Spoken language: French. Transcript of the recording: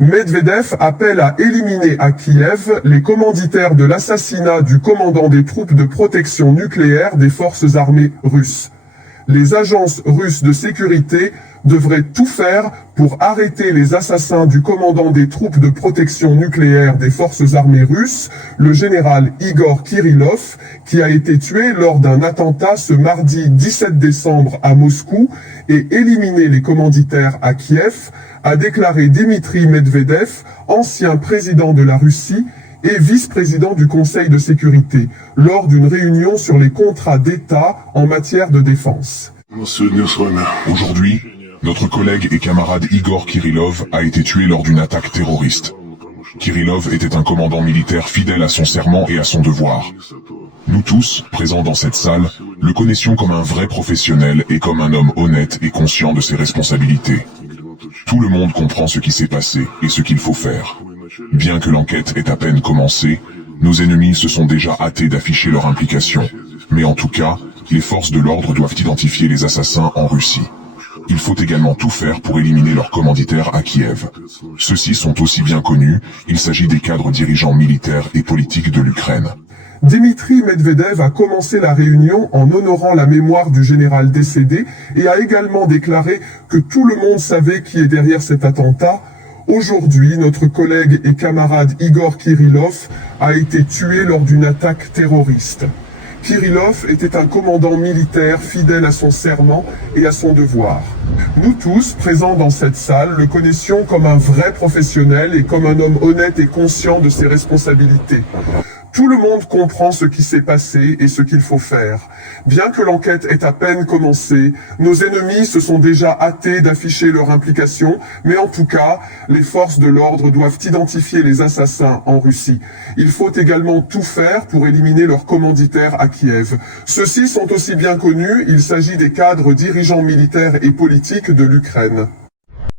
Medvedev appelle à éliminer à Kiev les commanditaires de l'assassinat du commandant des troupes de protection nucléaire des forces armées russes. Les agences russes de sécurité devraient tout faire pour arrêter les assassins du commandant des troupes de protection nucléaire des forces armées russes, le général Igor Kirillov, qui a été tué lors d'un attentat ce mardi 17 décembre à Moscou, et éliminer les commanditaires à Kiev, a déclaré Dmitri Medvedev, ancien président de la Russie, et vice-président du Conseil de sécurité, lors d'une réunion sur les contrats d'État en matière de défense. Aujourd'hui, notre collègue et camarade Igor Kirillov a été tué lors d'une attaque terroriste. Kirillov était un commandant militaire fidèle à son serment et à son devoir. Nous tous, présents dans cette salle, le connaissions comme un vrai professionnel et comme un homme honnête et conscient de ses responsabilités. Tout le monde comprend ce qui s'est passé et ce qu'il faut faire. Bien que l'enquête ait à peine commencé, nos ennemis se sont déjà hâtés d'afficher leur implication. Mais en tout cas, les forces de l'ordre doivent identifier les assassins en Russie. Il faut également tout faire pour éliminer leurs commanditaires à Kiev. Ceux-ci sont aussi bien connus, il s'agit des cadres dirigeants militaires et politiques de l'Ukraine. Dmitri Medvedev a commencé la réunion en honorant la mémoire du général décédé et a également déclaré que tout le monde savait qui est derrière cet attentat. Aujourd'hui, notre collègue et camarade Igor Kirillov a été tué lors d'une attaque terroriste. Kirillov était un commandant militaire fidèle à son serment et à son devoir. Nous tous, présents dans cette salle, le connaissions comme un vrai professionnel et comme un homme honnête et conscient de ses responsabilités. Tout le monde comprend ce qui s'est passé et ce qu'il faut faire. Bien que l'enquête ait à peine commencé, nos ennemis se sont déjà hâtés d'afficher leur implication, mais en tout cas, les forces de l'ordre doivent identifier les assassins en Russie. Il faut également tout faire pour éliminer leurs commanditaires à Kiev. Ceux-ci sont aussi bien connus, il s'agit des cadres dirigeants militaires et politiques de l'Ukraine.